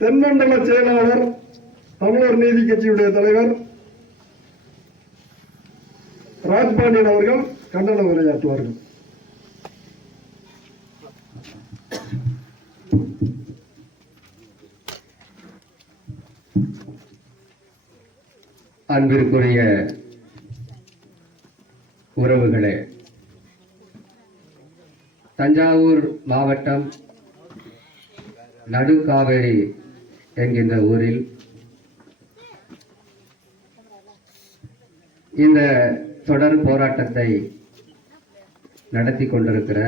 தென்மண்டல செயலாளர் தமிழர் நீதி கட்சியுடைய தலைவர் ராஜ்பாண்டியன் அவர்கள் கண்டன உரையாற்றுவார்கள். அன்பிற்குரிய உறவுகளே, தஞ்சாவூர் மாவட்டம் நடுக்காவேரி என்கின்ற ஊரில் இந்த தொடர் போராட்டத்தை நடத்தி கொண்டிருக்கிற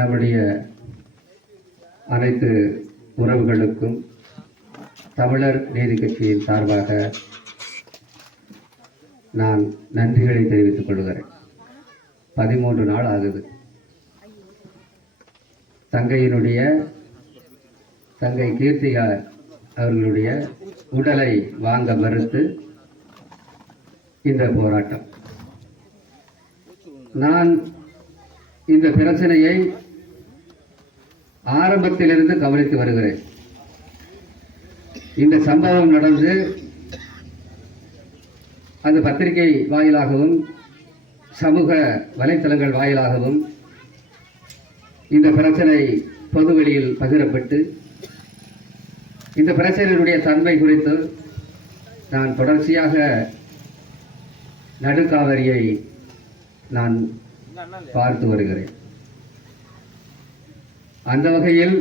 நம்முடைய அனைத்து உறவுகளுக்கும் தமிழர் நீதி கட்சியின் சார்பாக நான் நன்றிகளை தெரிவித்துக் கொள்கிறேன். 13 நாள் ஆகுது. தங்கை கீர்த்திகா அவர்களுடைய உடலை வாங்க மறுத்து இந்த போராட்டம். நான் இந்த பிரச்சனையை ஆரம்பத்திலிருந்து கவனித்து வருகிறேன். இந்த சம்பவம் நடந்து அது பத்திரிகை வாயிலாகவும் சமூக வலைத்தளங்கள் வாயிலாகவும் இந்த பிரச்சனை பொதுவெளியில் பகிரப்பட்டு இந்த பிரச்சனையினுடைய தன்மை குறித்து நான் தொடர்ச்சியாக நடுக்காவேரியை நான் பார்த்து வருகிறேன். அந்த வகையில்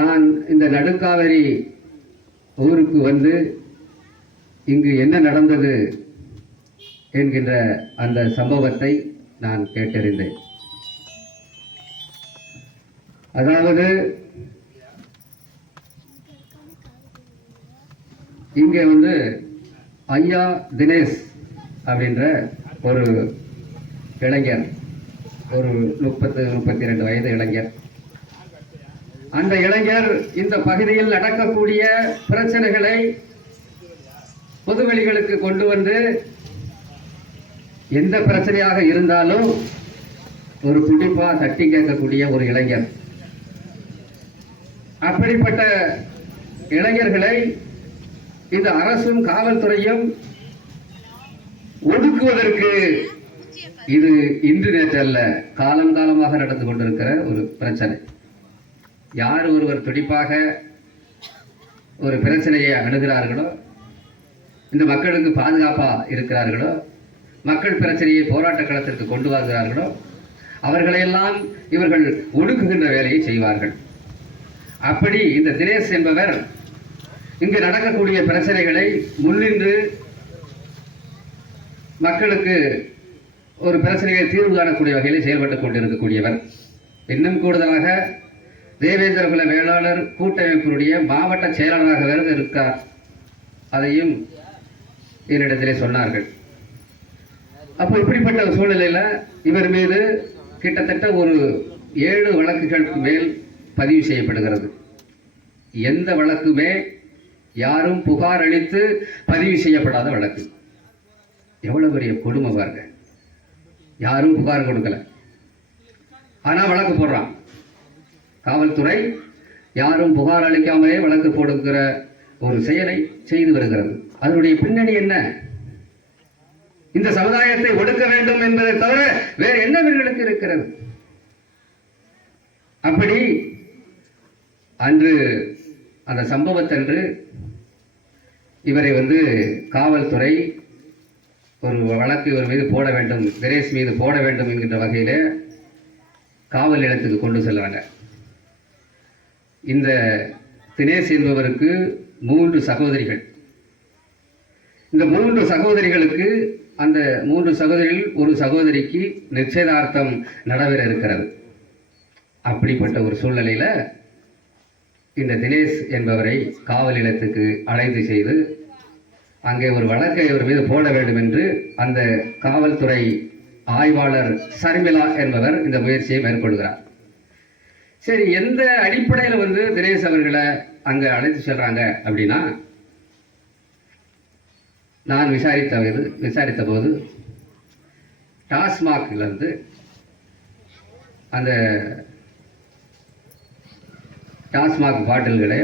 நான் இந்த நடுக்காவேரி ஊருக்கு வந்து இங்கு என்ன நடந்தது என்கின்ற அந்த சம்பவத்தை நான் கேட்டறிந்தேன். அதாவது இங்கே ஐயா தினேஷ் அப்படின்ற ஒரு இளைஞர், ஒரு 30-32 வயது இளைஞர். அந்த இளைஞர் இந்த பகுதியில் நடக்கக்கூடிய பிரச்சனைகளை பொதுவெளிகளுக்கு கொண்டு வந்து எந்த பிரச்சனையாக இருந்தாலும் ஒரு துடிப்பா தட்டி கேட்கக்கூடிய ஒரு இளைஞர். அப்படிப்பட்ட இளைஞர்களை இந்த அரசும் காவல்துறையும் ஒடுக்குவதற்கு இது இன்று நேற்று அல்ல, காலங்காலமாக நடந்து கொண்டிருக்கிற ஒரு பிரச்சனை. யார் ஒருவர் துடிப்பாக ஒரு பிரச்சனையை அணுகிறார்களோ, இந்த மக்களுக்கு பாதுகாப்பா இருக்கிறார்களோ, மக்கள் பிரச்சனையை போராட்ட களத்திற்கு கொண்டு வருகிறார்களோ, அவர்களையெல்லாம் இவர்கள் ஒடுக்குகின்ற வேலையை செய்வார்கள். அப்படி இந்த தினேஷ் என்பவர் இங்கு நடக்கக்கூடிய பிரச்சனைகளை முன்னின்று மக்களுக்கு ஒரு பிரச்சனையை தீர்வு காணக்கூடிய வகையில் செயல்பட்டுக் கொண்டிருக்கக்கூடியவர். இன்னும் கூடுதலாக தேவேந்திரகுல வேளாளர் கூட்டமைப்பினுடைய மாவட்ட செயலாளராக வேறு இருக்கார். அதையும் என்னிடத்திலே சொன்னார்கள். அப்போ இப்படிப்பட்ட சூழ்நிலையில் இவர் மீது கிட்டத்தட்ட ஒரு 7 வழக்குகளுக்கு மேல் பதிவு செய்யப்படுகிறது. எந்த வழக்குமே யாரும் புகார் அளித்து பதிவு செய்யப்படாத வழக்கு. எவ்வளவு பெரிய கொடுமை பாருங்க. யாரும் புகார் கொடுக்கல, ஆனா வழக்கு போடுறான். காவல்துறை யாரும் புகார் அளிக்காமலே வழக்கு போடுகிற ஒரு செயலை செய்து வருகிறது. அதனுடைய பின்னணி என்ன? இந்த சமுதாயத்தை ஒடுக்க வேண்டும் என்பதை தவிர வேறு என்ன இவர்களுக்கு இருக்கிறது? அப்படி அன்று அந்த சம்பவத்தன்று இவரை காவல்துறை ஒரு வழக்கு இவர் மீது போட வேண்டும், தினேஷ் மீது போட வேண்டும் என்கின்ற வகையில் காவல் நிலையத்துக்கு கொண்டு செல்றாங்க. இந்த தினேஷ் என்பவருக்கு 3 சகோதரிகள். இந்த 3 சகோதரிகளுக்கு, அந்த 3 சகோதரிகள் ஒரு சகோதரிக்கு நிச்சயதார்த்தம் நடைபெற இருக்கிறது. அப்படிப்பட்ட ஒரு சூழ்நிலையில இந்த தினேஷ் என்பவரை காவல் நிலையத்துக்கு அழைத்து செய்து அங்கே ஒரு வழக்கை இவர் மீது போட வேண்டும் என்று அந்த காவல்துறை ஆய்வாளர் சர்மிளா என்பவர் இந்த முயற்சியை மேற்கொள்கிறார். சரி, எந்த அடிப்படையில் தினேஷ் அவர்களை அங்க அழைத்து செல்றாங்க அப்படின்னா, நான் விசாரித்த போது டாஸ்மாக்ல அந்த டாஸ்மாக் பாட்டில்களை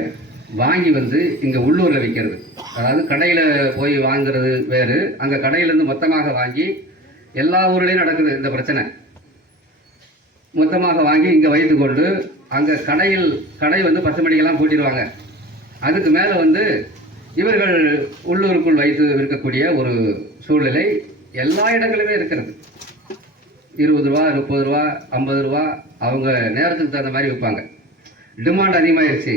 வாங்கி வந்து இங்கே உள்ளூரில் விற்கிறது. அதாவது கடையில் போய் வாங்குறது வேறு, அங்கே கடையிலேருந்து மொத்தமாக வாங்கி எல்லா ஊர்லேயும் நடக்குது இந்த பிரச்சனை. மொத்தமாக வாங்கி இங்கே வைத்து கொண்டு அங்கே கடை வந்து 10 மணிக்கெல்லாம் பூட்டிடுவாங்க. அதுக்கு மேலே வந்து இவர்கள் உள்ளூருக்குள் வைத்து விற்கக்கூடிய ஒரு சூழ்நிலை எல்லா இடங்களிலுமே இருக்கிறது. 20 ரூபா, 30 ரூபா, 50 ரூபா அவங்க நேரத்துக்கு தகுந்த மாதிரி விற்பாங்க. டிமாண்ட் அதிகமாகிடுச்சு.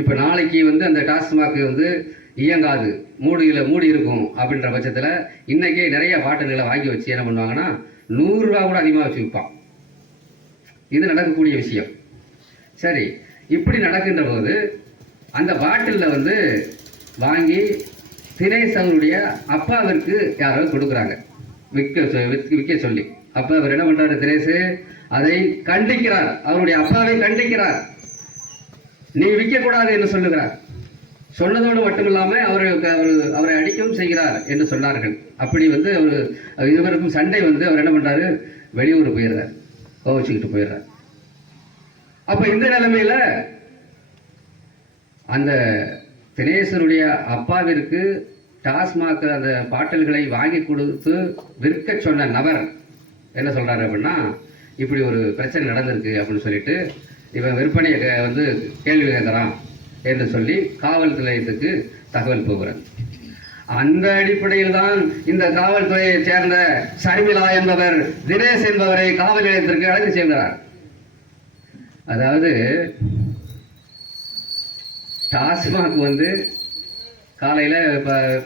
இப்போ நாளைக்கு வந்து அந்த டாஸ்மாக் வந்து இயங்காது, மூடி இருக்கும் அப்படின்ற பட்சத்தில் இன்றைக்கே நிறைய பாட்டில்களை வாங்கி வச்சு என்ன பண்ணுவாங்கன்னா 100 ரூபா கூட அதிகமாக வச்சு விற்பான். இது நடக்கக்கூடிய விஷயம். சரி, இப்படி நடக்கின்ற போது அந்த பாட்டிலில் வந்து வாங்கி தினேஷ் அவருடைய அப்பாவிற்கு யாராவது கொடுக்குறாங்க விற்க சொல்லி. அப்போ அவர் என்ன பண்ணுறாரு, தினேஷ் அதை கண்டிக்கிறார், அவருடைய அப்பாவை கண்டிக்கிறார். நீ விற்கக்கூடாது என்று சொல்லுகிறார். சொன்னதோடு மட்டும் இல்லாமல் அவரை அடிக்கவும் செய்கிறார் என்று சொன்னார்கள். அப்படி வந்து அவர் இருவருக்கும் சண்டை வந்து அவர் என்ன பண்ணுறாரு, வெளியூர் போயிடுறார், கோவிச்சுக்கிட்டு போயிடுறார். அப்போ இந்த நிலைமையில் அந்த தினேசருடைய அப்பாவிற்கு டாஸ்மாக் அந்த பாட்டில்களை வாங்கி கொடுத்து விற்க சொன்ன நபர் என்ன சொல்கிறாரு அப்படின்னா, இப்படி ஒரு பிரச்சனை நடந்திருக்கு அப்படின்னு சொல்லிட்டு இவன் விற்பனையை வந்து கேள்வி கேட்குறான் என்று சொல்லி காவல் நிலையத்துக்கு தகவல் போகிறார். அந்த அடிப்படையில் தான் இந்த காவல்துறையை சேர்ந்த ஷர்மிளா என்பவர் தினேஷ் என்பவரை காவல் நிலையத்திற்கு அழைத்து சென்றார். அதாவது டாஸ்மாக் வந்து காலையில்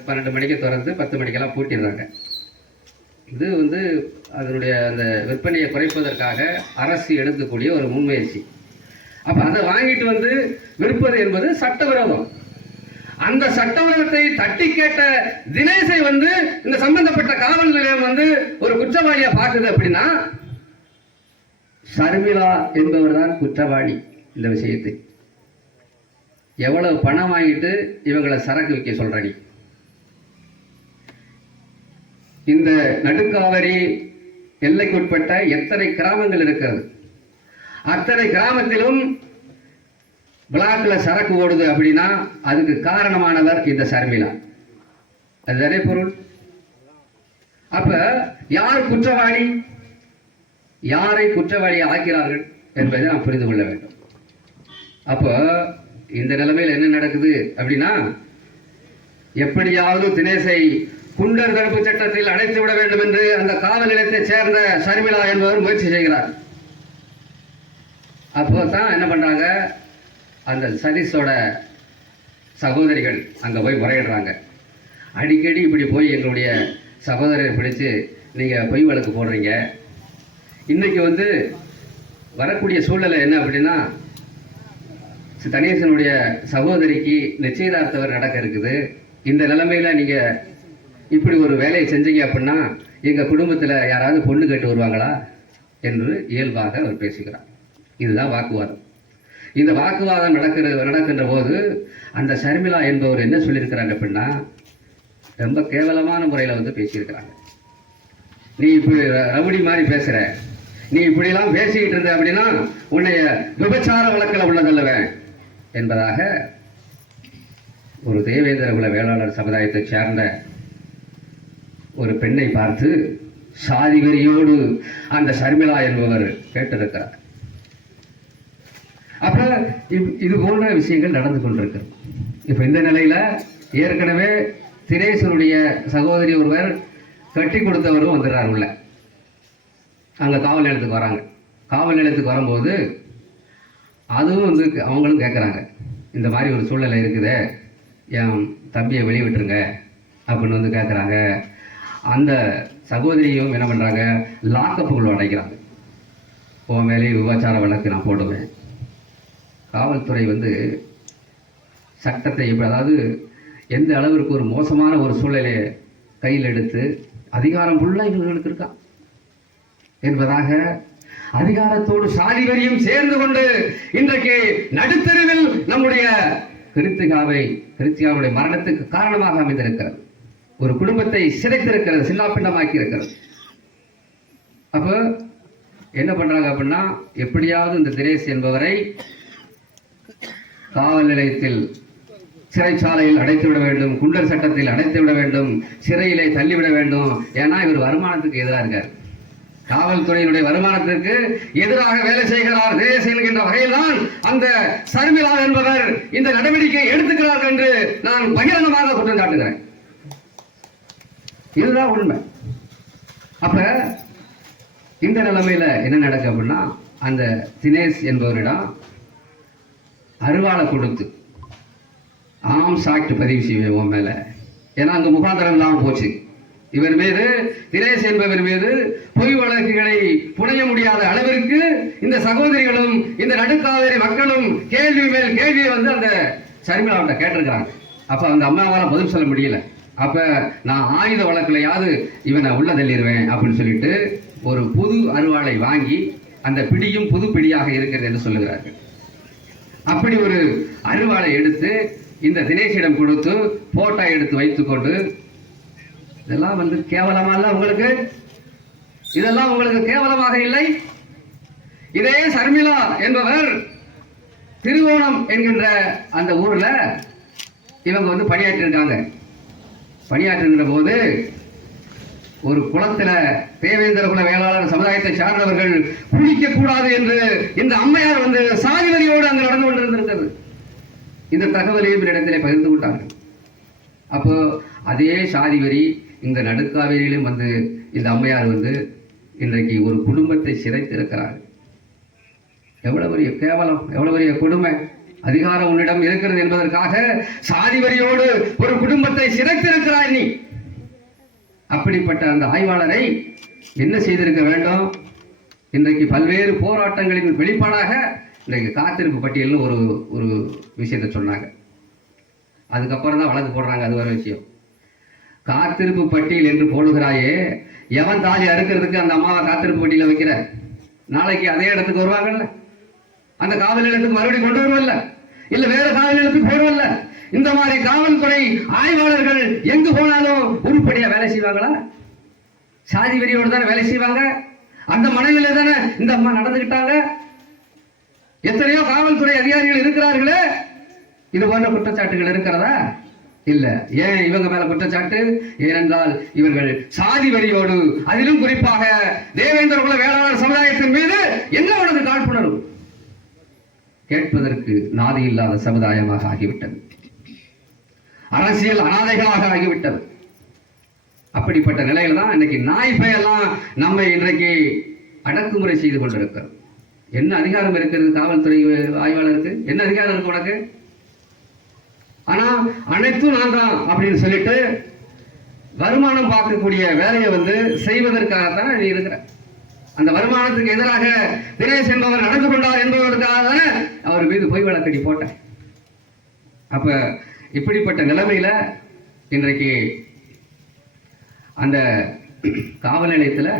12 மணிக்கு திறந்து 10 மணிக்கெல்லாம் பூட்டிடுறாங்க. இது வந்து அதனுடைய அந்த விற்பனையை குறைப்பதற்காக அரசு எடுக்கக்கூடிய ஒரு முன்முயற்சி. அப்போ அதை வாங்கிட்டு வந்து விற்பது என்பது சட்டவிரோதம். அந்த சட்டவிரோதத்தை தட்டி கேட்ட தினேஷை வந்து இந்த சம்பந்தப்பட்ட காவல் நிலையம் வந்து ஒரு குற்றவாளியா பார்க்குது. அப்படின்னா ஷர்மிளா என்பவர் தான் குற்றவாளி. இந்த விஷயத்தை எவ்வளவு பணம் வாங்கிட்டு இவங்களை சரக்கு விற்க சொல்ற நீ? இந்த நடுக்காவிரி எல்லைக்குட்பட்ட எத்தனை கிராமங்கள் இருக்கிறது, அத்தனை கிராமத்திலும் பிளாக்ல சரக்கு ஓடுது அப்படின்னா அதுக்கு காரணமானவர் இந்த ஷர்மிளா. அதுதானே பொருள். அப்ப யார் குற்றவாளி, யாரை குற்றவாளி ஆக்கிறார்கள் என்பதை நாம் புரிந்து கொள்ள வேண்டும். அப்போ இந்த நிலைமையில் என்ன நடக்குது அப்படின்னா, எப்படியாவது தினேஷை குண்டர் தடுப்பு சட்டத்தில் அடைத்து விட வேண்டும் என்று அந்த காவல் நிலையத்தை சேர்ந்த ஷர்மிளா என்பவர் முயற்சி செய்கிறார். அப்போ தான் என்ன பண்றாங்க, அந்த சதீஷோட சகோதரிகள் அங்கே போய் முறையிடுறாங்க. அடிக்கடி இப்படி போய் எங்களுடைய சகோதரரை பிடிச்சு நீங்கள் பொய் வழக்கு போடுறீங்க. இன்னைக்கு வந்து வரக்கூடிய சூழ்நிலை என்ன அப்படின்னா, தனேசனுடைய சகோதரிக்கு நிச்சயதார்த்தவர் நடக்க இருக்குது. இந்த நிலைமையில் நீங்கள் இப்படி ஒரு வேலையை செஞ்சீங்க அப்படின்னா எங்கள் குடும்பத்தில் யாராவது பொண்ணு கேட்டு வருவாங்களா என்று இயல்பாக அவர் பேசுகிறார். இதுதான் வாக்குவாதம். இந்த வாக்குவாதம் நடக்கின்ற போது அந்த ஷர்மிளா என்பவர் என்ன சொல்லியிருக்கிறாங்க அப்படின்னா, ரொம்ப கேவலமான முறையில் வந்து பேசியிருக்கிறாங்க. நீ இப்படி ரவுடி மாதிரி பேசுகிற, நீ இப்படிலாம் பேசிக்கிட்டு இருந்த அப்படின்னா உன்னைய விபச்சார வழக்கில் உள்ள தள்ளுவேன் என்பதாக ஒரு தேவேந்திர குல வேளாளர் சமுதாயத்தை சேர்ந்த ஒரு பெண்ணை பார்த்து சாதி வெறியோடு அந்த ஷர்மிளா என்பவர் கேட்டிருக்கிறார். அப்ப இது போன்ற விஷயங்கள் நடந்து கொண்டிருக்கிறது. இப்ப இந்த நிலையில ஏற்கனவே தினேசனுடைய சகோதரி ஒருவர் கட்டி கொடுத்தவரும் வந்துடுறாரு உள்ள. அங்க காவல் நிலையத்துக்கு வராங்க. காவல் நிலையத்துக்கு வரும்போது அதுவும் வந்து அவங்களும் கேட்குறாங்க, இந்த மாதிரி ஒரு சூழ்நிலை இருக்குது, என் தம்பியை வெளிவிட்டுருங்க அப்படின்னு வந்து கேட்குறாங்க. அந்த சகோதரியும் என்ன பண்ணுறாங்க, லாக்கப்புக்குள்ள அடைக்கிறாங்க. உன் மேலே விபச்சார வழக்கு நான் போடுவேன். காவல்துறை வந்து சட்டத்தை அதாவது எந்த அளவிற்கு ஒரு மோசமான ஒரு சூழ்நிலையை கையில் எடுத்து அதிகாரம் ஃபுல்லாக இவர்களுக்கு இருக்கா என்பதாக அதிகாரத்தோடு சாதி வரியும் சேர்ந்து கொண்டு இன்றைக்கு நடுத்தருவில் நம்முடைய கிருத்திகாவுடைய மரணத்துக்கு காரணமாக அமைந்திருக்கிறது. ஒரு குடும்பத்தை சிதைத்திருக்கிறது, சின்னாபின்னமாக்கி இருக்கிறது. அப்போ என்ன பண்றாங்க அப்படின்னா, எப்படியாவது இந்த தினேஷ் என்பவரை காவல் நிலையத்தில் சிறைச்சாலையில் அடைத்து விட வேண்டும், குண்டர் சட்டத்தில் அடைத்து விட வேண்டும், சிறையிலே தள்ளிவிட வேண்டும். ஏன்னா இவர் வருமானத்துக்கு எதிராக இருக்கார், காவல்துறையினுடைய வருமானத்திற்கு எதிராக வேலை செய்கிறார் தினேஷ் என்கின்ற வகையில்தான் அந்த சர்மிளா என்பவர் இந்த நடவடிக்கை எடுத்துக்கிறார் என்று நான் பகிரங்கமாக குற்றம் சாட்டுகிறேன். இதுதான் உண்மை. அப்ப இந்த நிலைமையில என்ன நடக்கு அப்படின்னா, அந்த தினேஷ் என்பவரிடம் அருவாளை கொடுத்து ஆம் சாக்ட் பதிவு செய்வோம் மேல. ஏன்னா அங்க முகாந்திரம் இல்லாமல் போச்சு. இவர் மீது, தினேஷ் என்பவர் மீது பொய் வழக்குகளை புனைய முடியாத அளவிற்கு இந்த சகோதரிகளும் இந்த நடுக்காவேரி மக்களும் கேள்வி மேல் கேள்வியை வந்து அந்த சர்மிளாவிட்ட கேட்டிருக்கிறாங்க. அப்ப அந்த அம்மாவால பதில் சொல்ல முடியல. அப்ப நான் ஆயுத வழக்குலையாவது இவனை உள்ள தள்ளிடுவேன் அப்படின்னு சொல்லிட்டு ஒரு புது அருவாளை வாங்கி, அந்த பிடியும் புது பிடியாக இருக்கிறது என்று சொல்லுகிறார்கள். அப்படி ஒரு அருவாளை எடுத்து இந்த தினேஷிடம் கொடுத்து போட்டோ எடுத்து வைத்துக் கொண்டு, இதெல்லாம் வந்து கேவலமா இல்ல உங்களுக்கு? இதெல்லாம் உங்களுக்கு கேவலமாக இல்லை? இதே சர்மிளா என்பவர் திருவோணம் என்கின்ற அந்த ஊர்ல இவங்க வந்து பணியாற்றிருக்காங்க. பணியாற்றுகின்ற போது ஒரு குளத்துல தேவேந்திர குல வேளாளர் சமுதாயத்தை சார்ந்தவர்கள் குளிக்க கூடாது என்று இந்த அம்மையார் வந்து சாதி வரியோடு அங்கு நடந்து கொண்டிருந்திருக்கிறது. இந்த தகவலையும் இடத்திலே பகிர்ந்து விட்டார்கள். அப்போ அதே சாதி வரி இந்த நடுக்காவேரியிலும் வந்து இந்த அம்மையார் வந்து இன்றைக்கு ஒரு குடும்பத்தை சிறைத்திருக்கிறார். எவ்வளவு பெரிய கேவலம், எவ்வளவு பெரிய கொடுமை! அதிகாரம் உன்னிடம் இருக்கிறது என்பதற்காக சாதி வரியோடு ஒரு குடும்பத்தை சிறைத்திருக்கிறாய் நீ. அப்படிப்பட்ட அந்த ஆய்வாளரை என்ன செய்திருக்க வேண்டும்? இன்றைக்கு பல்வேறு போராட்டங்களின் வெளிப்பாடாக இன்றைக்கு காத்திருப்பு பட்டியலில் ஒரு விஷயத்தை சொன்னாங்க. அதுக்கப்புறம் தான் வழக்கு போடுறாங்க. அது ஒரு விஷயம். காத்திருப்பு பட்டியல் என்று போடுகிறாயே, எவன் தாலி அறுக்கிறதுக்கு அந்த அம்மாவை காத்திருப்பு பட்டியல வைக்கிற? நாளைக்கு அதே இடத்துக்கு வருவாங்கல்ல, அந்த காவல் நிலையத்துக்கு மறுபடியும் கொண்டு வருவல்ல, இல்ல வேற காவல் நிலையத்துக்கு போடுவல்ல. இந்த மாதிரி காவல்துறை ஆய்வாளர்கள் எங்கு போனாலும் உருப்படியா வேலை செய்வாங்களா? சாதி வெறியோடு தானே வேலை செய்வாங்க. அந்த மனநிலை தானே இந்த அம்மா நடந்துகிட்டாங்க. எத்தனையோ காவல்துறை அதிகாரிகள் இருக்கிறார்களே, இது போன்ற குற்றச்சாட்டுகள் இருக்கிறதா? இல்ல. ஏன் இவங்க மேல குற்றச்சாட்டு? ஏனென்றால் இவர்கள் சாதி வெறியோடு, அதிலும் குறிப்பாக தேவேந்திர குல வேளாளர் சமுதாயத்தின் மீது என்ன உனது காழ்ப்புணர்வு? கேட்பதற்கு நாதி இல்லாத சமுதாயமாக ஆகிவிட்டது, அரசியல் அனாதைகளாக ஆகிவிட்டது. அப்படிப்பட்ட நிலையில தான் இன்னைக்கு நாய் பெயெல்லாம் நம்ம இன்றைக்கு அடக்குமுறை செய்து கொண்டிருக்கிறோம். என்ன அதிகாரம் இருக்கிறது காவல்துறை ஆய்வாளருக்கு? என்ன அதிகாரம் இருக்கு உனக்கு? ஆனா அனைத்தும் நான் தான் அப்படின்னு சொல்லிட்டு வருமானம் பார்க்கக்கூடிய வேலையை வந்து செய்வதற்காகத்தான் நீ இருக்கிற. அந்த வருமானத்துக்கு எதிராக தினேஷ் என்பவர் நடந்து கொண்டார் என்பதற்காக அவர் மீது பொய் வழக்கடி போட்ட. அப்ப இப்படிப்பட்ட நிலைமையில இன்றைக்கு அந்த காவல் நிலையத்தில்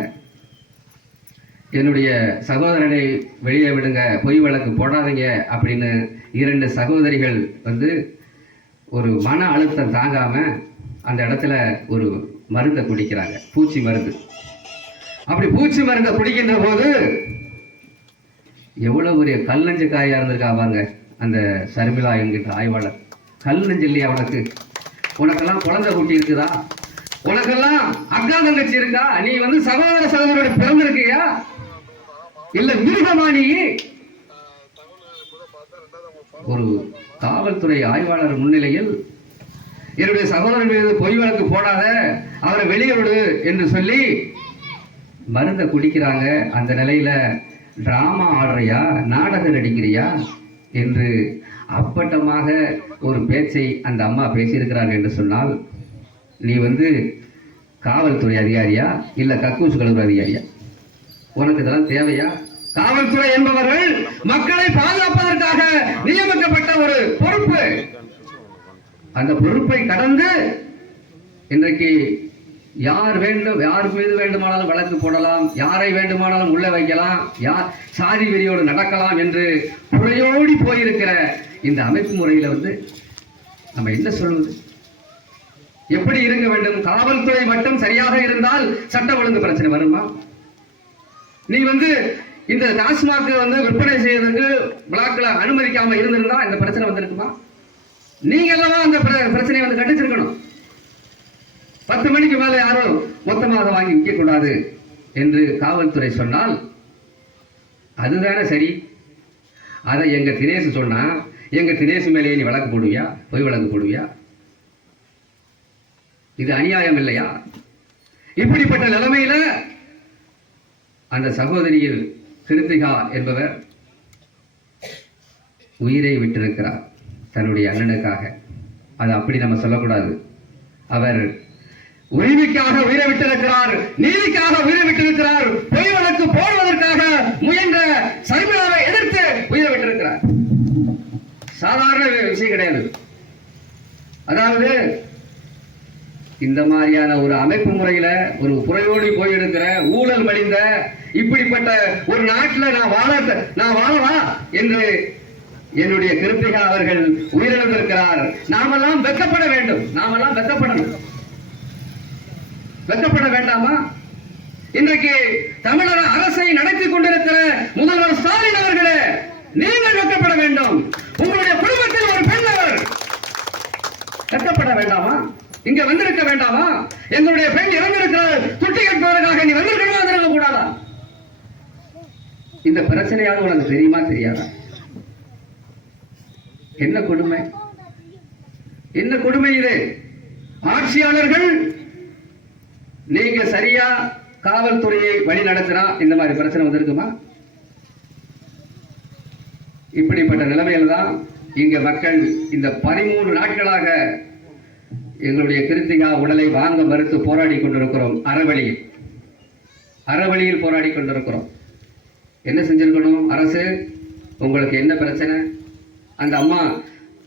என்னுடைய சகோதரனை வெளியே விடுங்க, பொய் வழக்கு போடாதீங்க அப்படின்னு 2 சகோதரிகள் வந்து ஒரு மன அழுத்தம் தாங்காம அந்த இடத்துல ஒரு மருந்தை குடிக்கிறாங்க, பூச்சி மருந்து. அப்படி பூச்சி மருந்தை குடிக்கின்ற போது எவ்வளவு ஒரு கல் நெஞ்சு காயா இருந்திருக்காங்க அந்த சர்மிளா என்கின்ற ஆய்வாளர். கல் நெஞ்சு இல்லையா உனக்கு? உனக்கெல்லாம் குழந்தை குட்டி இருக்குதா? உனக்கெல்லாம் அக்கா தங்கச்சி இருக்கா? நீ வந்து சகோதர சகோதரோட பிறந்திருக்கியா? இல்ல மிருகமா நீ? ஒரு காவல்துறை ஆய்வாளர் முன்னிலையில் என்னுடைய சகோதரன் மீது பொய் வழக்கு போடாத, அவரை வெளியிடு என்று சொல்லி மருந்தை குடிக்கிறாங்க. அந்த நிலையில டிராமா ஆடுறியா, நாடகம் நடிக்கிறியா என்று அப்பட்டமாக ஒரு பேச்சை அந்த அம்மா பேசியிருக்கிறாங்க என்று சொன்னால், நீ வந்து காவல்துறை அதிகாரியா இல்ல கக்கூஸ் கழுவுற அதிகாரியா? உனக்கு இதெல்லாம் தேவையா? காவல்துறை என்பவர்கள் மக்களை பாதுகாப்பதற்காக நியமிக்கப்பட்ட ஒரு பொறுப்பு. அந்த பொறுப்பை கடந்து இன்றைக்கு யார் மீது வேண்டுமானாலும் வழக்கு போடலாம், யாரை வேண்டுமானாலும் உள்ள வைக்கலாம், யார் சாதி வெறியோடு நடக்கலாம் என்று புறையோடி போயிருக்கிற இந்த அமைப்பு முறையில வந்து நம்ம என்ன சொல்வது? எப்படி இருக்க வேண்டும்? காவல்துறை மட்டும் சரியாக இருந்தால் சட்ட ஒழுங்கு பிரச்சனை வருமா? நீ வந்து இந்த டாஸ்மாக் வந்து விற்பனை செய்யறதுக்கு பிளாக்ல அனுமதிக்காம இருந்திருந்தா இந்த பிரச்சனை வந்திருக்குமா? நீங்க எல்லாம் அந்த பிரச்சனையை வந்து கண்டிச்சிருக்கணும். 10 மணிக்கு மேல யாரும் மொத்தமாக வாங்கி விற்க கூடாது என்று காவல்துறை சொன்னால் அதுதானே சரி. அதை எங்க தினேஷ் சொன்னா எங்க தினேஷ் மேலே நீ வழக்கு போடுவியா? பொய் வழக்கு போடுவியா? இது அநியாயம் இல்லையா? இப்படிப்பட்ட நிலைமையில அந்த சகோதரியில் கிருத்திகா என்பவர் உயிரை விட்டிருக்கிறார் தன்னுடைய அண்ணனுக்காக. அது அப்படி நம்ம சொல்லக்கூடாது. அவர் உரிமைக்காக உயிரை விட்டிருக்கிறார், நீதிக்காக உயிரை விட்டிருக்கிறார். பொய் வழக்கு போடுவதற்காக முயன்ற சர்மிளாவை எதிர்த்து உயிரை விட்டிருக்கிறார். சாதாரண விஷயம் கிடையாது. அதாவது இந்த மாதிரியான ஒரு அமைப்பு முறையில ஒரு புறையோடி போயிருக்கிற ஊழல் மடிந்த இப்படிப்பட்ட ஒரு நாட்டில் நான் வாழவா என்று என்னுடைய கிருத்திகா அவர்கள் உயிரிழந்திருக்கிறார். நாமெல்லாம் வெட்கப்பட வேண்டும். நாமெல்லாம் வெட்கப்படணும். வெட்கப்பட வேண்டாமா? இன்றைக்கு தமிழக அரசை நடத்தி கொண்டிருக்கிற முதல்வர் ஸ்டாலின் அவர்களே, நீங்கள் வெட்கப்பட வேண்டும். உங்களுடைய குடும்பத்தில் ஒரு பெண் அவர் வெட்கப்பட வேண்டாமா? இங்க வந்திருக்க வேண்டாமா? எங்களுடைய பெண் இறந்திருக்கிறார், துட்டி கட்டுவதற்காக நீ வந்திருக்கணுமா? வந்திருக்க கூடாதா? இந்த பிரச்சனையாவது உனக்கு தெரியுமா தெரியாதா? என்ன கொடுமை, என்ன கொடுமை இது! ஆட்சியாளர்கள் நீங்க சரியா காவல்துறையை வழி நடத்தினா இந்த மாதிரி பிரச்சனை வந்திருக்குமா? இப்படிப்பட்ட நிலைமையில் தான் இங்க மக்கள் இந்த 13 நாட்களாக எங்களுடைய கிருத்திகா உடலை வாங்க மறுத்து போராடி கொண்டிருக்கிறோம். அறவழியில் போராடி கொண்டிருக்கிறோம். என்ன செஞ்சிருக்கணும் அரசு? உங்களுக்கு என்ன பிரச்சனை? அந்த அம்மா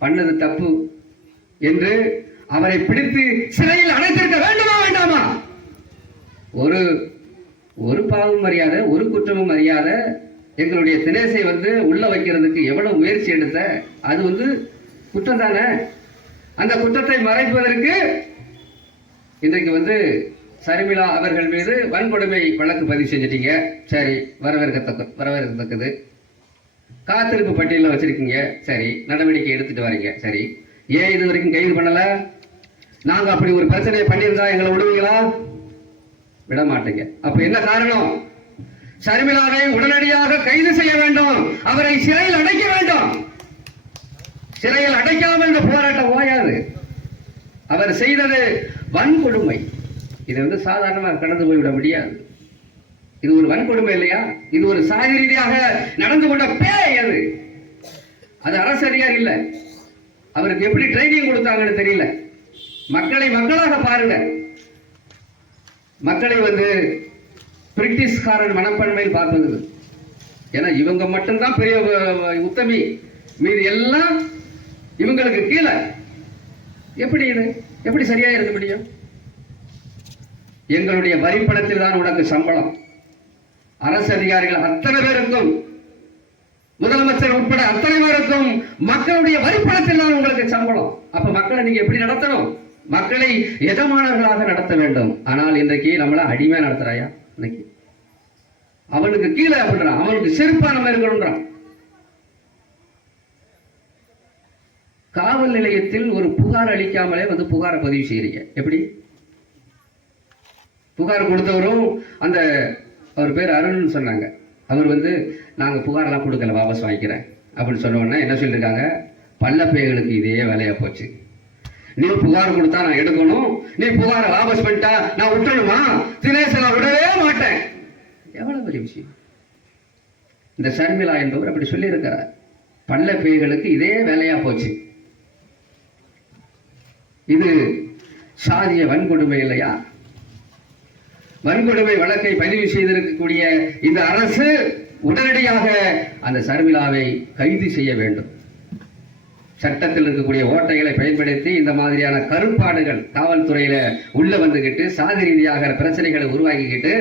பண்ணது தப்பு என்று அவரை பிடித்து சிறையில் அடைத்திருக்க வேண்டுமா வேண்டாமா? ஒரு பாவம் அறியாத, ஒரு குற்றமும் அறியாத எங்களுடைய தினேசை வந்து உள்ள வைக்கிறதுக்கு எவ்வளவு முயற்சி எடுத்த, அது வந்து குற்றம் தானே. அந்த குற்றத்தை மறைப்பதற்கு இன்றைக்கு வந்து சர்மிளா அவர்கள் மீது வன்கொடுமை வழக்கு பதிவு செஞ்சிட்டீங்க. சரி, வரவேற்கத்தக்கது. காத்திருப்பு பட்டியலில் வச்சிருக்கீங்க. சரி, நடவடிக்கை எடுத்துட்டு வரீங்க. சரி, ஏன் இது வரைக்கும் கைது பண்ணல? நாங்க அப்படி ஒரு பிரச்சனையை பண்ணியிருந்தா எங்களை விடுவீங்களா? விட மாட்டீங்க. அப்ப என்ன காரணம்? சர்மிளாவை உடனடியாக கைது செய்ய வேண்டும், அவரை சிறையில் அடைக்க வேண்டும். சிறையில் அடைக்காமல் இந்த போராட்டம் ஓயாது. அவர் செய்தது வன்கொடுமை. இதை வந்து சாதாரணமாக கடந்து போய்விட முடியாது. இது ஒரு வன்கொடுமை இல்லையா? இது ஒரு சாதி ரீதியாக நடந்து கொண்ட பேய். அது அரசு அதிகாரி இல்லை. அவருக்கு எப்படி ட்ரைனிங் கொடுத்தாங்கன்னு தெரியல. மக்களை மக்களாக பாருங்க. மக்களை வந்து பிரிட்டிஷ்காரன் மனப்பான்மையில் பார்ப்பது. ஏன்னா இவங்க மட்டும்தான் பெரிய உத்தமி, மீது எல்லாம் இவங்களுக்கு கீழே. எப்படி இது எப்படி சரியா இருக்க முடியும்? எங்களுடைய வரிப்பணத்தில் தான் உனக்கு சம்பளம். அரசு அதிகாரிகள் அத்தனை பேருக்கும், முதலமைச்சர் உட்பட அத்தனை பேருக்கும் மக்களுடைய வரிப்பணத்தில் தான் உங்களுக்கு சம்பளம். அப்ப மக்களை நீங்க எப்படி நடத்தணும்? மக்களை எஜமானர்களாக நடத்த வேண்டும். ஆனால் இன்றைக்கு நம்மள அடிமை நடத்துறாயா? இன்னைக்கு அவனுக்கு கீழே அப்படின்றான், அவனுக்கு செருப்பா நம்ம இருக்கணும்ன்றான். காவல் நிலையத்தில் ஒரு புகார் அளிக்காமலே வந்து புகாரை பதிவு செய்யறீங்க. எப்படி? புகார் கொடுத்தவரும் அந்த அவர் பேர் அருள்னு சொன்னாங்க. அவர் வந்து நாங்க புகாரெல்லாம் கொடுக்கல, வாபஸ் வாங்கிக்கிறேன் அப்படின்னு சொன்ன உடனே என்ன சொல்லியிருக்காங்க? பள்ளப்பேய்களுக்கு இதே வேலையா போச்சு. நீ புகார் கொடுத்தா நான் எடுக்கணும், நீ புகாரை வாபஸ் பண்ணிட்டா நான் விட்டணுமா? தினேச நான் விடவே மாட்டேன். எவ்வளவு பெரிய விஷயம்! இந்த சர்மிளா என்பவர் அப்படி சொல்லி இருக்கிறார். பள்ளப்பேய்களுக்கு இதே வேலையா போச்சு. இது சாதிய வன்கொடுமை இல்லையா? வன்கொடுமை வழக்கை பதிவு செய்திருக்கக்கூடிய இந்த அரசு உடனடியாக அந்த சர்மிளாவை கைது செய்ய வேண்டும். சட்டத்தில் இருக்கக்கூடிய ஓட்டைகளை பயன்படுத்தி இந்த மாதிரியான கருப்பாடுகள் காவல்துறையில உள்ள வந்துகிட்டு சாதி ரீதியாக பிரச்சனைகளை உருவாக்கிக்கிட்டு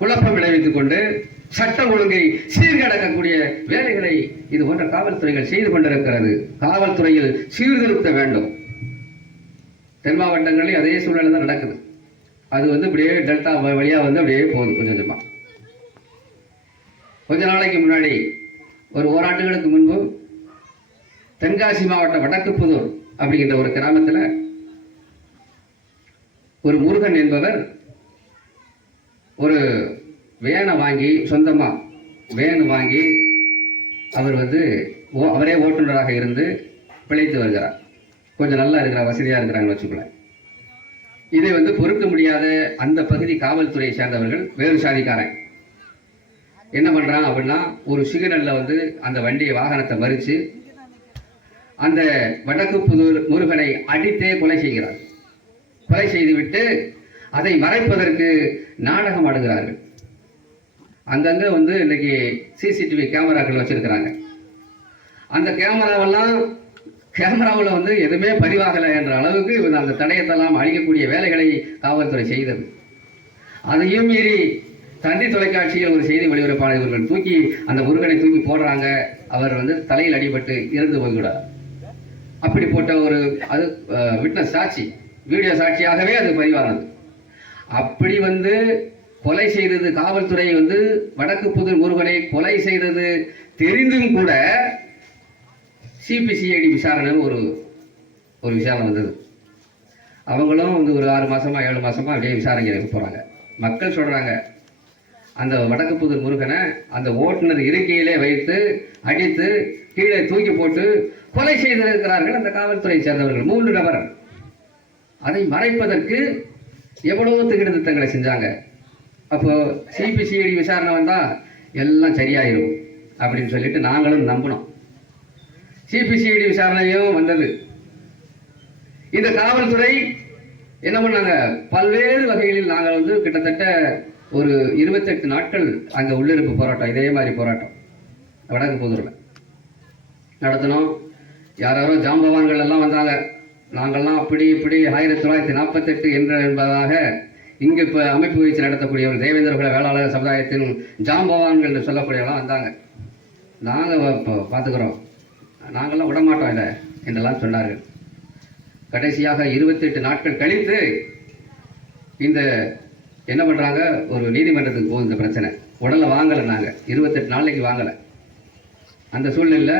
குழப்பம் விளைவித்துக் கொண்டு சட்ட ஒழுங்கை சீர்கடக்கக்கூடிய வேலைகளை இது போன்ற காவல்துறைகள் செய்து கொண்டிருக்கிறது. காவல்துறையில் சீர்திருத்த வேண்டும். தென் மாவட்டங்களில் அதே சூழ்நிலை தான் நடக்குது. அது வந்து இப்படியே டெல்டா வழியா வந்து அப்படியே போகுது கொஞ்சம் கொஞ்சமா. கொஞ்ச நாளைக்கு முன்னாடி ஒரு ஓராண்டுகளுக்கு முன்பு தென்காசி மாவட்டம் வடக்குப்புதூர் அப்படிங்கிற ஒரு கிராமத்தில் ஒரு முருகன் என்பவர் ஒரு வேனை வாங்கி சொந்தமாக வேன் வாங்கி அவர் அவரே ஓட்டுநராக இருந்து பிழைத்து வருகிறார். கொஞ்சம் நல்லா இருக்கிறார், வசதியாக இருக்கிறாங்கன்னு வச்சுக்கலாம். இதை பொறுக்க முடியாத அந்த பகுதி காவல்துறையை சேர்ந்தவர்கள் வேறு சாதிக்காரன் என்ன பண்ணுறான் அப்படின்னா, ஒரு சிக்னலில் அந்த வண்டியை வாகனத்தை மறித்து அந்த வடக்குப்புதூர் முருகனை அடித்தே கொலை செய்கிறார். கொலை செய்துவிட்டு அதை மறைப்பதற்கு நாடகம் ஆடுகிறார்கள். அங்கங்கே இன்னைக்கு சிசிடிவி கேமராக்கள் வச்சிருக்கிறாங்க. அந்த கேமராவில் எதுவுமே பதிவாகலை என்ற அளவுக்கு அந்த தடயத்தெல்லாம் அழிக்கக்கூடிய வேலைகளை காவல்துறை செய்தது. அதையும் மீறி தந்தி தொலைக்காட்சியில் ஒரு செய்தி ஒளிபரப்பாளர் இவர்கள் தூக்கி அந்த முருகனை தூக்கி போடுறாங்க. அவர் தலையில் அடிபட்டு இறந்து போய்விடார். அப்படி போட்ட ஒரு விட்னஸ் சாட்சி, வீடியோ சாட்சியாகவே அது பதிவானது. அப்படி கொலை செய்தது காவல்துறை வடக்குப்புதூர் முருகனை கொலை செய்தது தெரிந்தும் கூட சிபிசிஐடி விசாரணை ஒரு விசாரணை வந்தது. அவங்களும் ஒரு 6 மாசமா 7 மாசமா அப்படியே விசாரணை போறாங்க. மக்கள் சொல்றாங்க, அந்த வடக்குப்புதூர் முருகனை அந்த ஓட்டுநர் இருக்கையிலே வைத்து அடித்து கீழே தூக்கி போட்டு கொலை செய்திருக்கிறார்கள் அந்த காவல்துறை சேர்ந்தவர்கள் 3 நபர். அதை மறைப்பதற்கு எவ்வளவு திகிடு திட்டங்களை செஞ்சாங்க. அப்போ சிபிசிஐடி விசாரணை வந்தா எல்லாம் சரியாயிரும் அப்படின்னு சொல்லிட்டு நாங்களும் நம்பினோம். சிபிசிஐடி விசாரணையும் வந்தது. இந்த காவல்துறை என்ன பண்ணாங்க, பல்வேறு வகைகளில் நாங்கள் கிட்டத்தட்ட ஒரு 28 நாட்கள் அங்கே உள்ளிருப்பு போராட்டம், இதே மாதிரி போராட்டம் வடக்குப்புதூரில் நடத்தினோம். யாரோ ஜாம்பவான்கள் எல்லாம் வந்தாங்க. நாங்கள்லாம் அப்படி இப்படி 1948 என்பதாக இங்கே இப்போ அமைப்பு வச்சு நடத்தக்கூடியவர் தேவேந்திரகுல வேளாளர் சமுதாயத்தின் ஜாம்பவான்கள் என்று சொல்லக்கூடியவெல்லாம் வந்தாங்க. நாங்கள் பார்த்துக்கிறோம், நாங்கள்லாம் விடமாட்டோம் இதை என்றெல்லாம் சொன்னார்கள். கடைசியாக 28 நாட்கள் கழித்து இந்த என்ன பண்ணுறாங்க, ஒரு நீதிமன்றத்துக்கு போகுது இந்த பிரச்சனை. உடலை வாங்கலை, நாங்கள் 28 நாளைக்கு வாங்கலை. அந்த சூழ்நிலையில்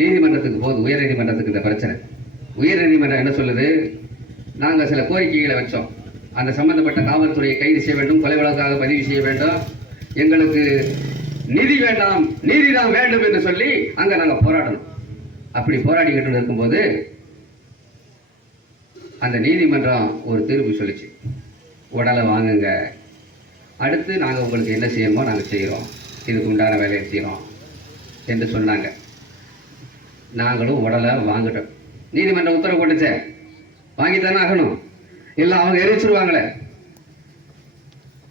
நீதிமன்றத்துக்கு போகுது, உயர் நீதிமன்றத்துக்கு இந்த பிரச்சனை. உயர் நீதிமன்றம் என்ன சொல்லுது, நாங்கள் சில கோரிக்கைகளை வச்சோம். அந்த சம்பந்தப்பட்ட காவல்துறையை கைது செய்ய வேண்டும், கொலை வழக்காக பதிவு செய்ய வேண்டும், எங்களுக்கு நீதி வேண்டாம், நீதிதான் வேண்டும் என்று சொல்லி அங்கே நாங்கள் போராடணும். அப்படி போராடிக்கிட்டு இருக்கும்போது அந்த நீதிமன்றம் ஒரு தீர்ப்பு சொல்லிச்சு, உடலை வாங்குங்க, அடுத்து நாங்கள் உங்களுக்கு என்ன செய்யணுமோ நாங்கள் செய்கிறோம், இதுக்கு உண்டான வேலையை செய்கிறோம் என்று சொன்னாங்க. நாங்களும் உடலை வாங்கிட்டோம். நீதிமன்றம் உத்தரவு போட்டுச்சே, வாங்கித்தானே ஆகணும், இல்லை அவங்க எரிச்சிருவாங்களே